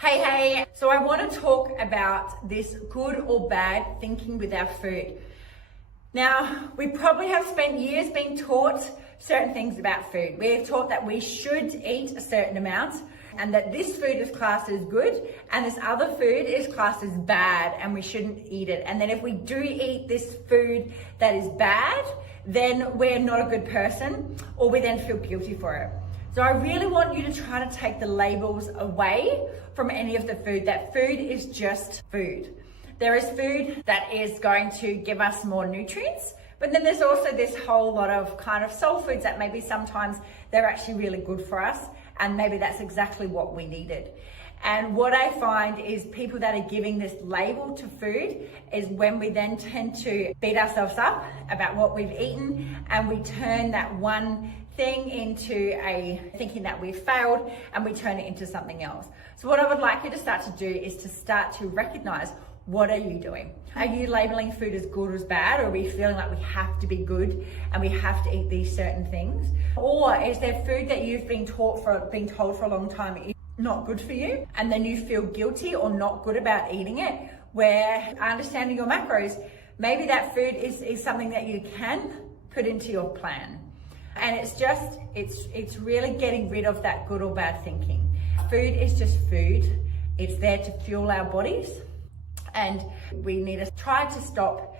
Hey, so I want to talk about this good or bad thinking with our food. Now, we probably have spent years being taught certain things about food. We're taught that we should eat a certain amount and that this food is classed as good and this other food is classed as bad and we shouldn't eat it. And then if we do eat this food that is bad, then we're not a good person or we then feel guilty for it. So I really want you to try to take the labels away from any of the food, that food is just food. There is food that is going to give us more nutrients, but then there's also this whole lot of kind of soul foods that maybe sometimes they're actually really good for us, and maybe that's exactly what we needed. And what I find is people that are giving this label to food is when we then tend to beat ourselves up about what we've eaten and we turn that one thing into a thinking that we've failed and we turn it into something else. So what I would like you to start to do is to start to recognize, what are you doing? Are you labeling food as good or as bad? Or are we feeling like we have to be good and we have to eat these certain things? Or is there food that you've been told for a long time is not good for you and then you feel guilty or not good about eating it, where understanding your macros, maybe that food is something that you can put into your plan. And it's really getting rid of that good or bad thinking. Food is just food. It's there to fuel our bodies. And we need to try to stop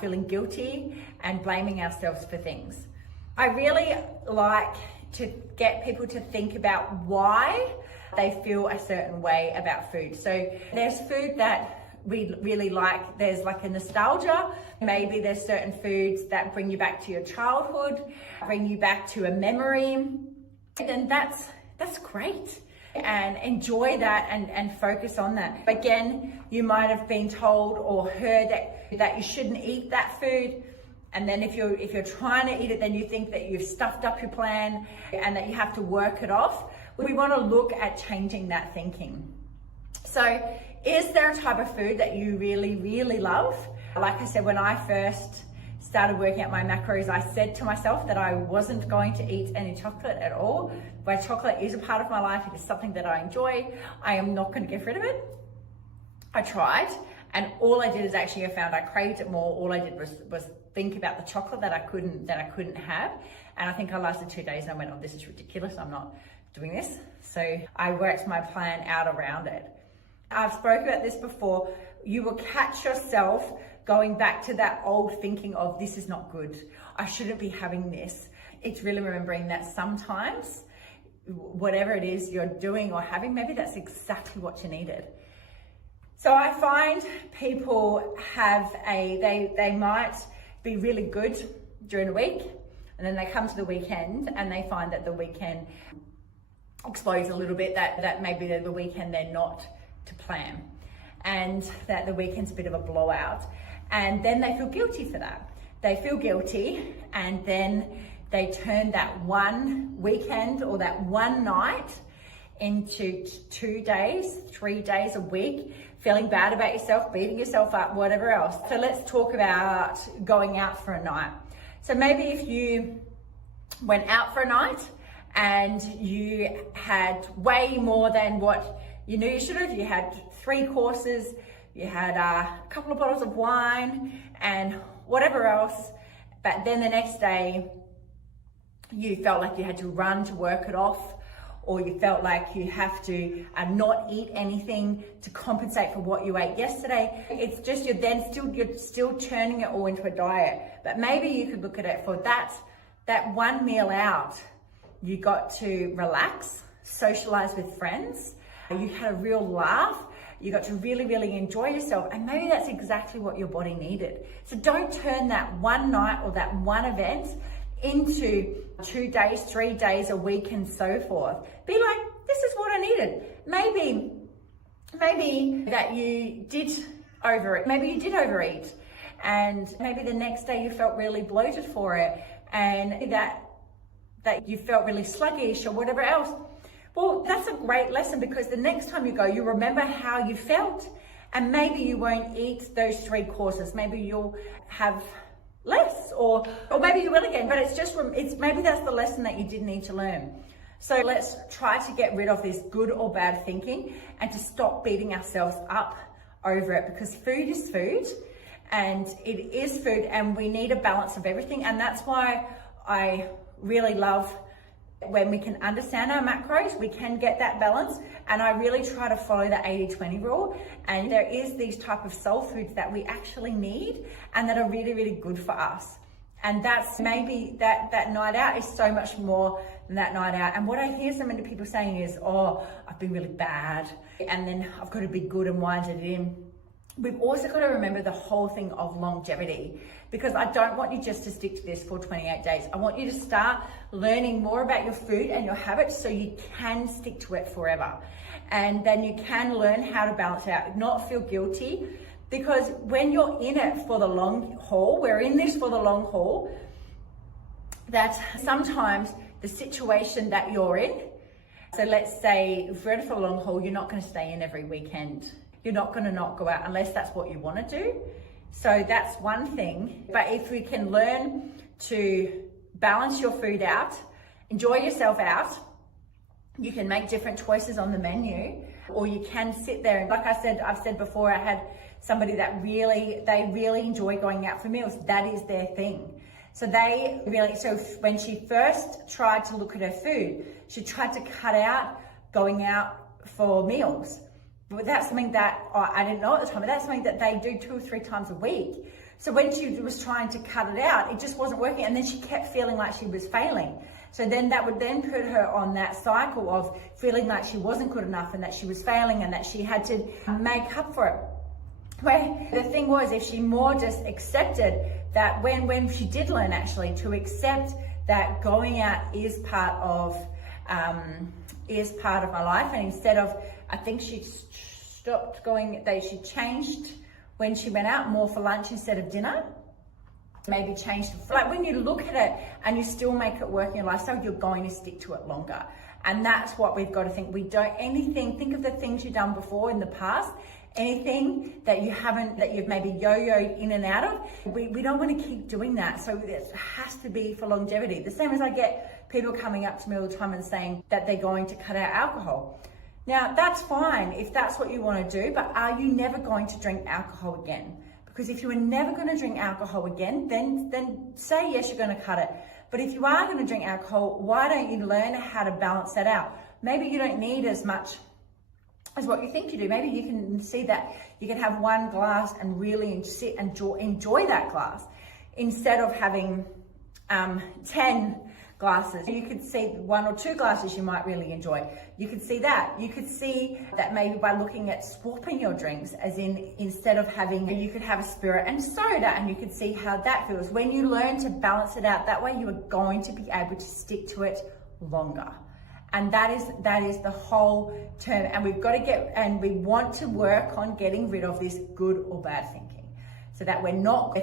feeling guilty and blaming ourselves for things. I really like to get people to think about why they feel a certain way about food. So there's food that we really like. There's like a nostalgia. Maybe there's certain foods that bring you back to your childhood, bring you back to a memory. And that's great. And enjoy that and focus on that. Again, you might have been told or heard that you shouldn't eat that food. And then if you're trying to eat it, then you think that you've stuffed up your plan and that you have to work it off. We want to look at changing that thinking. So is there a type of food that you really, really love? Like I said, when I first started working out my macros, I said to myself that I wasn't going to eat any chocolate at all. But chocolate is a part of my life. It is something that I enjoy. I am not going to get rid of it. I tried, and all I did is actually I found I craved it more. All I did was think about the chocolate that I couldn't have. And I think I lasted 2 days and I went, oh, this is ridiculous. I'm not doing this. So I worked my plan out around it. I've spoken about this before. You will catch yourself going back to that old thinking of this is not good. I shouldn't be having this. It's really remembering that sometimes whatever it is you're doing or having, maybe that's exactly what you needed. So I find people have they might be really good during the week and then they come to the weekend and they find that the weekend explodes a little bit, that maybe the weekend they're not to plan and that the weekend's a bit of a blowout. And then they feel guilty for that. They feel guilty and then they turn that one weekend or that one night into 2 days, 3 days a week, feeling bad about yourself, beating yourself up, whatever else. So let's talk about going out for a night. So maybe if you went out for a night and you had way more than what you knew you should have, you had 3 courses, you had a couple of bottles of wine and whatever else, but then the next day you felt like you had to run to work it off, or you felt like you have to not eat anything to compensate for what you ate yesterday. It's just you're still turning it all into a diet. But maybe you could look at it for that one meal out. You got to relax, socialize with friends. You had a real laugh. You got to really, really enjoy yourself. And maybe that's exactly what your body needed. So don't turn that one night or that one event into 2 days, 3 days, a week, and so forth. Be like, this is what I needed. Maybe that you did overeat. Maybe you did overeat. And maybe the next day you felt really bloated for it. And that you felt really sluggish or whatever else. Well, that's a great lesson because the next time you go, you remember how you felt. And maybe you won't eat those 3 courses. Maybe you'll have less or maybe you will again, but it's maybe that's the lesson that you did need to learn. So let's try to get rid of this good or bad thinking and to stop beating ourselves up over it, because food is food and it is food and we need a balance of everything. And that's why I really love when we can understand our macros, we can get that balance. And I really try to follow the 80-20 rule. And there is these type of soul foods that we actually need and that are really, really good for us. And that's maybe that night out is so much more than that night out. And what I hear so many people saying is, oh, I've been really bad and then I've got to be good and wind it in. We've also got to remember the whole thing of longevity, because I don't want you just to stick to this for 28 days. I want you to start learning more about your food and your habits so you can stick to it forever. And then you can learn how to balance out, not feel guilty. Because when you're in it for the long haul, we're in this for the long haul, that sometimes the situation that you're in, so let's say if we're in it for the long haul, you're not going to stay in every weekend. You're not going to not go out unless that's what you want to do. So that's one thing. But if we can learn to balance your food out, enjoy yourself out, you can make different choices on the menu, or you can sit there and, like I've said before, I had somebody that they really enjoy going out for meals. That is their thing. So when she first tried to look at her food, she tried to cut out going out for meals. But that's something that I didn't know at the time, but that's something that they do 2 or 3 times a week. So when she was trying to cut it out, it just wasn't working. And then she kept feeling like she was failing. So then that would then put her on that cycle of feeling like she wasn't good enough and that she was failing and that she had to make up for it. Where the thing was, if she more just accepted that when she did learn actually to accept that going out is part of my life, and instead of, I think she stopped going, she changed when she went out more for lunch instead of dinner. Maybe changed, like when you look at it and you still make it work in your lifestyle, you're going to stick to it longer. And that's what we've got to think. Think of the things you've done before in the past, anything that you've maybe yo-yoed in and out of. We don't want to keep doing that. So it has to be for longevity. The same as I get people coming up to me all the time and saying that they're going to cut out alcohol. Now that's fine if that's what you want to do, but are you never going to drink alcohol again? Because if you are never going to drink alcohol again, then say yes, you're going to cut it. But if you are going to drink alcohol, why don't you learn how to balance that out? Maybe you don't need as much as what you think you do. Maybe you can see that you can have 1 glass and really sit and enjoy that glass instead of having 10 glasses. You could see 1 or 2 glasses you might really enjoy. You could see that. You could see that maybe by looking at swapping your drinks, as in instead of having, you could have a spirit and soda, and you could see how that feels. When you learn to balance it out, that way you are going to be able to stick to it longer. And that is the whole term. And we want to work on getting rid of this good or bad thinking, so that we're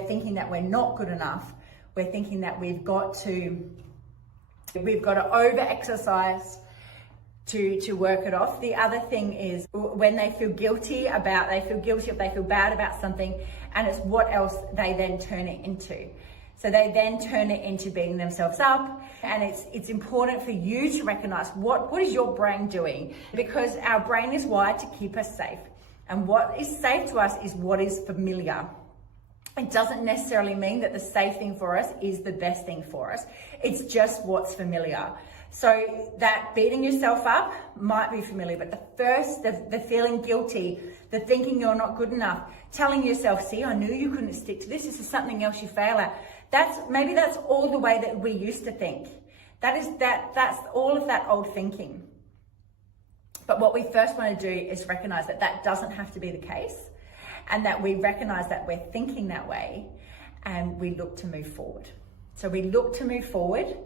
thinking that we're not good enough. We're thinking that we've got to over-exercise to work it off. The other thing is when they feel bad about something, and it's what else they then turn it into. So they then turn it into beating themselves up. And it's important for you to recognize what is your brain doing, because our brain is wired to keep us safe. And what is safe to us is what is familiar. It doesn't necessarily mean that the safe thing for us is the best thing for us. It's just what's familiar. So that beating yourself up might be familiar, but the feeling guilty, the thinking you're not good enough, telling yourself, see, I knew you couldn't stick to this. This is something else you fail at. That's all the way that we used to think. That's all of that old thinking. But what we first want to do is recognize that doesn't have to be the case, and that we recognize that we're thinking that way, and we look to move forward. So we look to move forward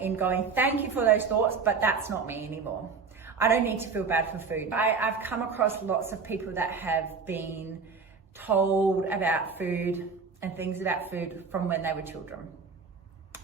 in going, thank you for those thoughts, but that's not me anymore. I don't need to feel bad for food. I've come across lots of people that have been told about food and things about food from when they were children.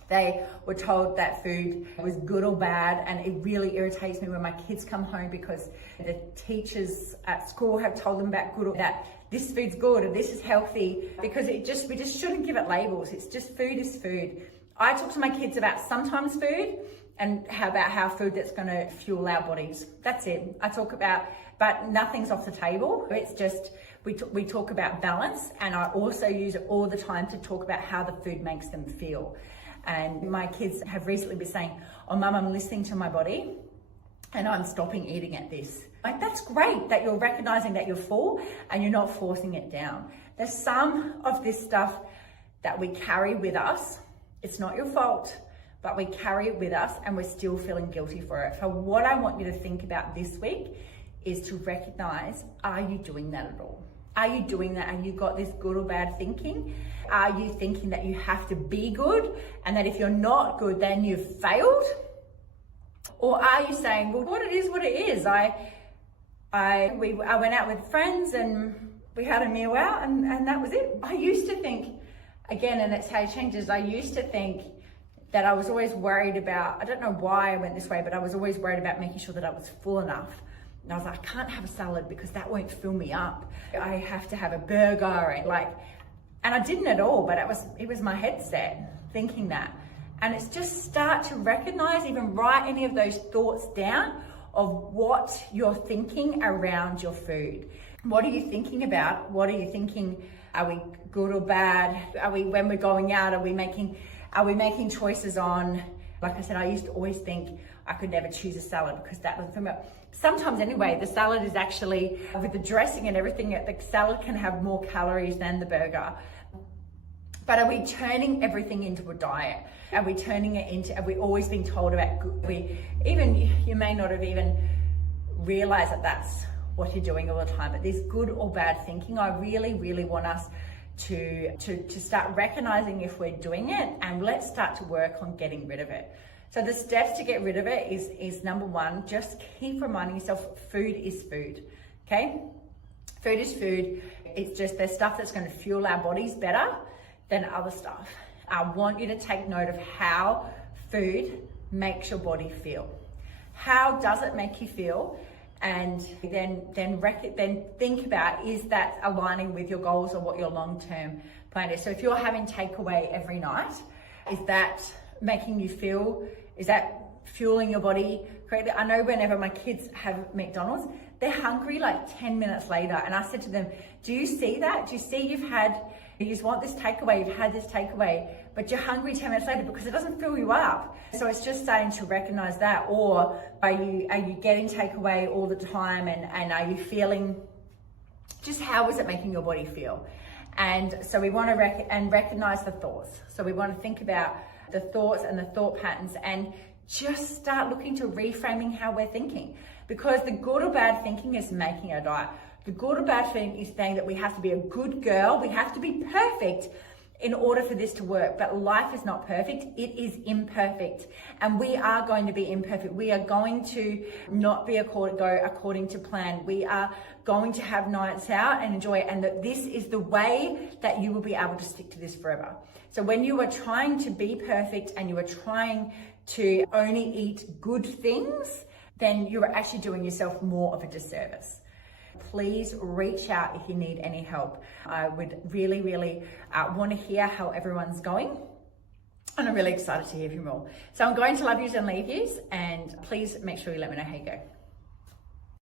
They were told that food was good or bad, and it really irritates me when my kids come home because the teachers at school have told them about good or that this food's good or this is healthy, because we just shouldn't give it labels. It's just food is food. I talk to my kids about sometimes food and how about how food that's going to fuel our bodies. That's it. I talk about, but nothing's off the table. It's just, we talk about balance, and I also use it all the time to talk about how the food makes them feel. And my kids have recently been saying, oh Mum, I'm listening to my body and I'm stopping eating at this. Like, that's great that you're recognizing that you're full and you're not forcing it down. There's some of this stuff that we carry with us. It's not your fault, but we carry it with us and we're still feeling guilty for it. So what I want you to think about this week is to recognize, are you doing that at all? Are you doing that and you've got this good or bad thinking? Are you thinking that you have to be good and that if you're not good, then you've failed? Or are you saying, well, what it is, I went out with friends and we had a meal out and that was it. I used to think, again, and that's how it changes, I used to think that I was always worried about, I don't know why I went this way, but I was always worried about making sure that I was full enough. And I was like, I can't have a salad because that won't fill me up. I have to have a burger and I didn't at all, but it was my headset thinking that. And it's just start to recognize, even write any of those thoughts down of what you're thinking around your food. What are you thinking about? What are you thinking? Are we good or bad? When we're going out, are we making choices on, like I said, I used to always think I could never choose a salad because that was for me. Sometimes anyway, the salad is actually, with the dressing and everything, the salad can have more calories than the burger. But are we turning everything into a diet? Are we turning it into, have we always been told about good? You may not have even realized that that's what you're doing all the time, but this good or bad thinking, I really, really want us to start recognizing if we're doing it, and let's start to work on getting rid of it. So the steps to get rid of it is number one, just keep reminding yourself, food is food, okay? Food is food. It's just there's stuff that's going to fuel our bodies better than other stuff. I want you to take note of how food makes your body feel. How does it make you feel? And then think about, is that aligning with your goals or what your long-term plan is? So if you're having takeaway every night, is that making you feel, is that fueling your body correctly? I know whenever my kids have McDonald's, they're hungry like 10 minutes later. And I said to them, do you see that? Do you see you just want this takeaway, you've had this takeaway, but you're hungry 10 minutes later because it doesn't fill you up. So it's just starting to recognize that. Or are you getting takeaway all the time, and are you feeling, just how is it making your body feel? And so we want to recognize the thoughts. So we want to think about the thoughts and the thought patterns and just start looking to reframing how we're thinking. Because the good or bad thinking is making our diet. The good or bad thing is saying that we have to be a good girl, we have to be perfect in order for this to work. But life is not perfect, it is imperfect. And we are going to be imperfect. We are going to not go according to plan. We are going to have nights out and enjoy it. And that this is the way that you will be able to stick to this forever. So when you are trying to be perfect and you are trying to only eat good things, then you are actually doing yourself more of a disservice. Please reach out if you need any help. I would really, really want to hear how everyone's going. And I'm really excited to hear from you all. So I'm going to love yous and leave yous, and please make sure you let me know how you go.